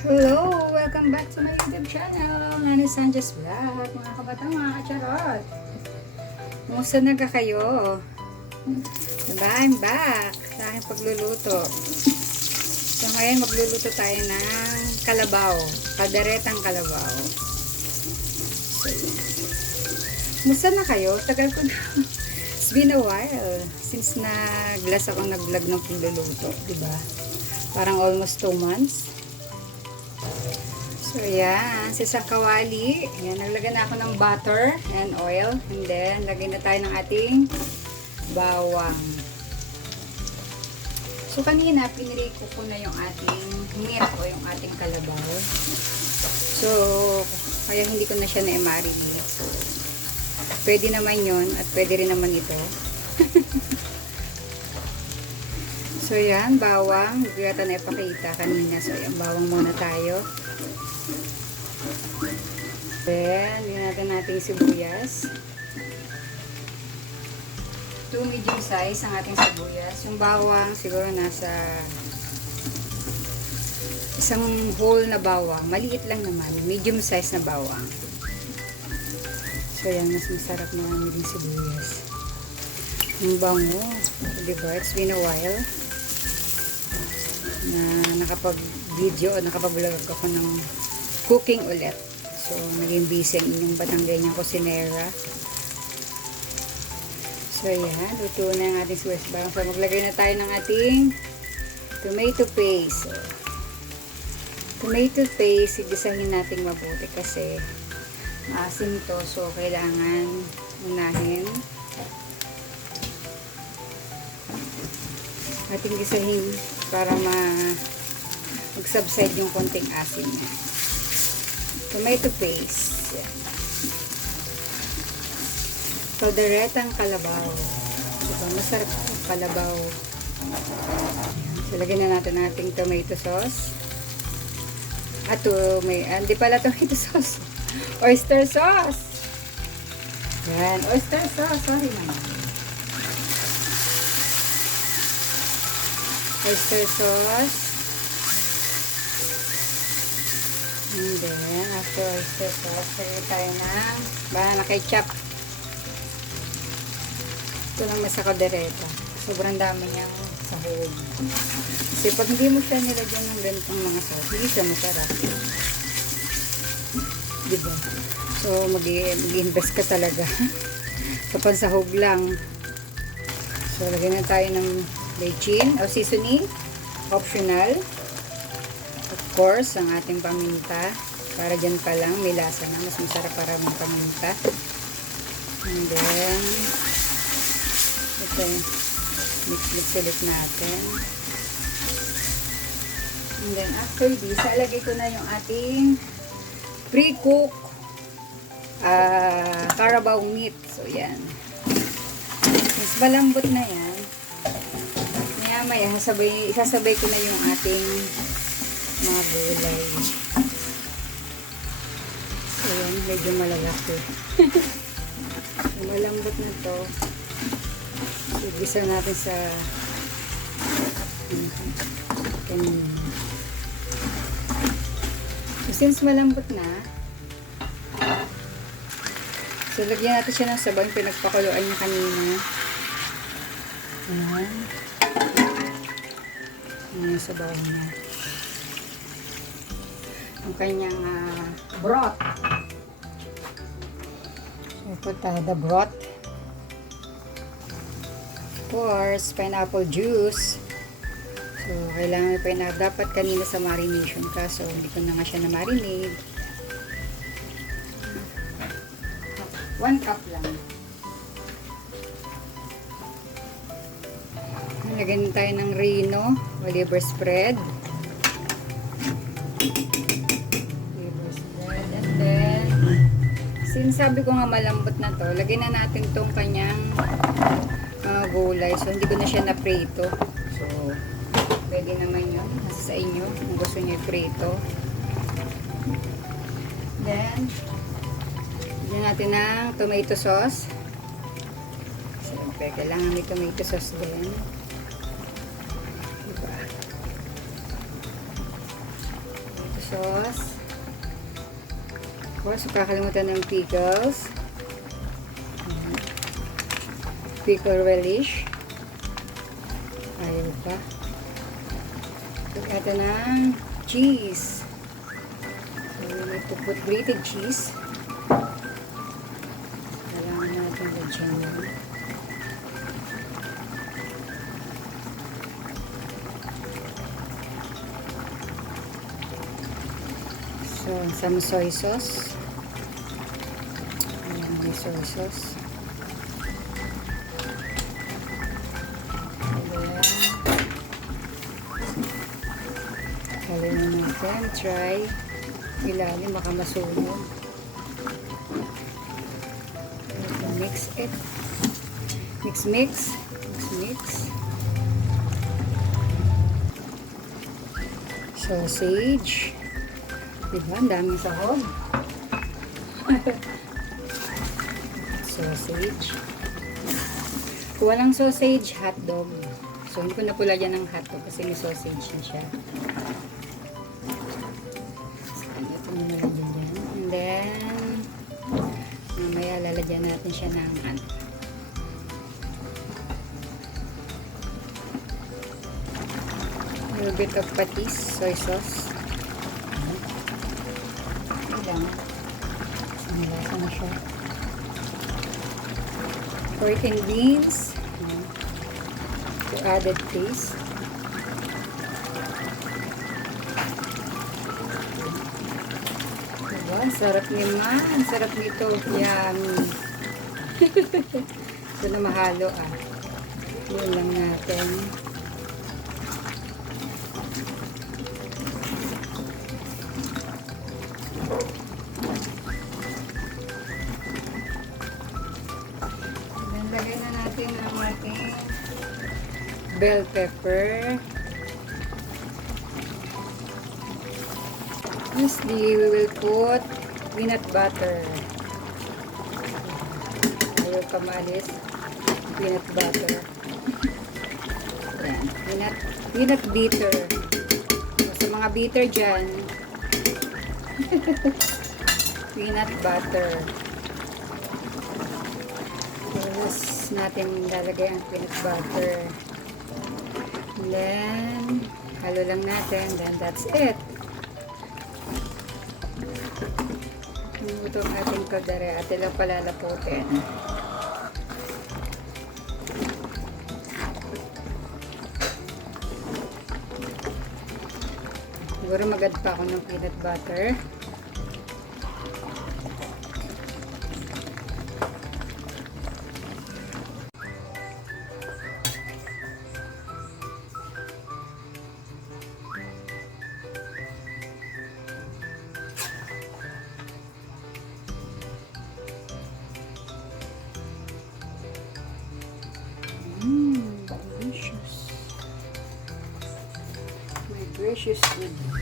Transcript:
Hello! Welcome back to my YouTube channel, Nani Sanchez Vlog, mga kabatang mga kacharot. Kumusta na kayo? Diba, I'm back sa aking pagluluto. So ngayon magluluto tayo ng kalabaw, kalderetang kalabaw. So, kumusta na kayo? Tagal ko na. It's been a while since nag-last akong nag-vlog ng pagluluto, diba? Parang almost 2 months. So, yan. Sa isang kawali. Yan. Naglagay na ako ng butter and oil. And then, lagay na tayo ng ating bawang. So, kanina, pinili ko na yung ating meat o yung ating kalabaw. So, kaya hindi ko na siya na-marinate. So, pwede naman yun at pwede rin naman ito. So, yan. Bawang. Hindi ko yata na-ipakita kanina. So, yan. Bawang muna tayo. Then, ginagyan natin sibuyas. 2 medium size ang ating sibuyas. Yung bawang, siguro nasa isang whole na bawang. Maliit lang naman. Medium size na bawang. So, yan. Mas masarap, marami din sibuyas. Yung bango. Diba? It's been a while na nakapag-video o nakapag-vlog ako ng cooking ulit. So, naging busy ang inyong batanggay niyang kusinera. So, yan. Luto na ang ating sibuyas bawang. So, maglagay na tayo ng ating tomato paste. So, tomato paste, igisahin natin mabuti kasi maasim to. So, kailangan unahin. Ating gisahin para mag-subside yung konting asin niya. Tomato paste. Yan. Kalderetang kalabaw. Diba? Masarap ang kalabaw. So, lagyan na natin ating tomato sauce. Hindi pala tomato sauce. Oyster sauce. Yan. Oyster sauce. Sorry naman. Oyster sauce. And then, after oyster sauce, lagay tayo ng banana ketchup. Ito lang sa kaldereta. Sobrang dami niyang sahog. Kasi pag hindi mo siya nilagyan ng ganitong mga sauce, hindi siya masarap. Diba? So, mag-i-invest ka talaga. Sa pansahog lang. So, lagyan na tayo ng bechin o seasoning. Optional. Of course, ang ating paminta. Para dyan pa lang, may lasa na. Mas masarap para ng paminta. And then, ito, mix ulit natin. And then, after this, alagay ko na yung ating pre-cook carabao meat. So, yan. Mas malambot na yan. Maya, isasabay ko na yung ating mga gulay. So, yan, medyo malalaki. So, malambot na to. Igisa natin sa kanina. So, since malambot na, so, lagyan natin siya ng sabaw yung pinagpakuluan niya kanina. Ayan. Ayan yung sabaw niya. Ang kanyang broth. So, put the broth. Of course, pineapple juice. So, kailangan may pineapple. Dapat kanina sa marination ka. So, hindi ko na nga siya na-marinate. 1 cup lang. Lagyan tayo ng Reno liver spread. Liver spread. And then, since sabi ko nga malambot na to, lagyan na natin tong kanyang gulay. So, hindi ko na siya na-prito. So, pwede naman yun. Nasa sa inyo kung gusto nyo i-prito. Then, lagyan natin ng tomato sauce. Siyempre, kailangan may tomato sauce din. Diba? sauce. Of course, kakalimutan ng pickles. Pickle relish. Ayaw pa. Ito ng cheese. So, we need to put grated cheese. Kailangan natin lagyan yan. So, some soy sauce. Ayan, may soy sauce. Ayan. Halin natin. Try. Ilalim, baka masunog. Mix it. Mix, mix. Mix, mix. Sausage. Diba? Ang daming sahog. Sausage. Kung walang sausage, hotdog. So, hindi ko na pula dyan ng hotdog kasi may sausage na siya. So, ito mo nalagyan dyan. And then, mamaya lalagyan natin siya ng a little bit of patis, soy sauce. Lang. Sinilasa na siya. Pork and beans. To added taste. Diba? Sarap naman. Sarap nito. Yummy. Ito na mahalo ah. Yun lang natin. Lagay na natin ang ating bell pepper. Lastly, we will put peanut butter. Ayaw ka maalis. Peanut butter. Yan. Peanut bitter. Sa mga bitter dyan, peanut butter. Tapos natin lalagay ang peanut butter. And then, halo lang natin. Then, that's it. Ito ang ating kaldera. At ilang palalaputin. Siguro mag-add pa ako ng peanut butter. Delicious. My gracious goodness.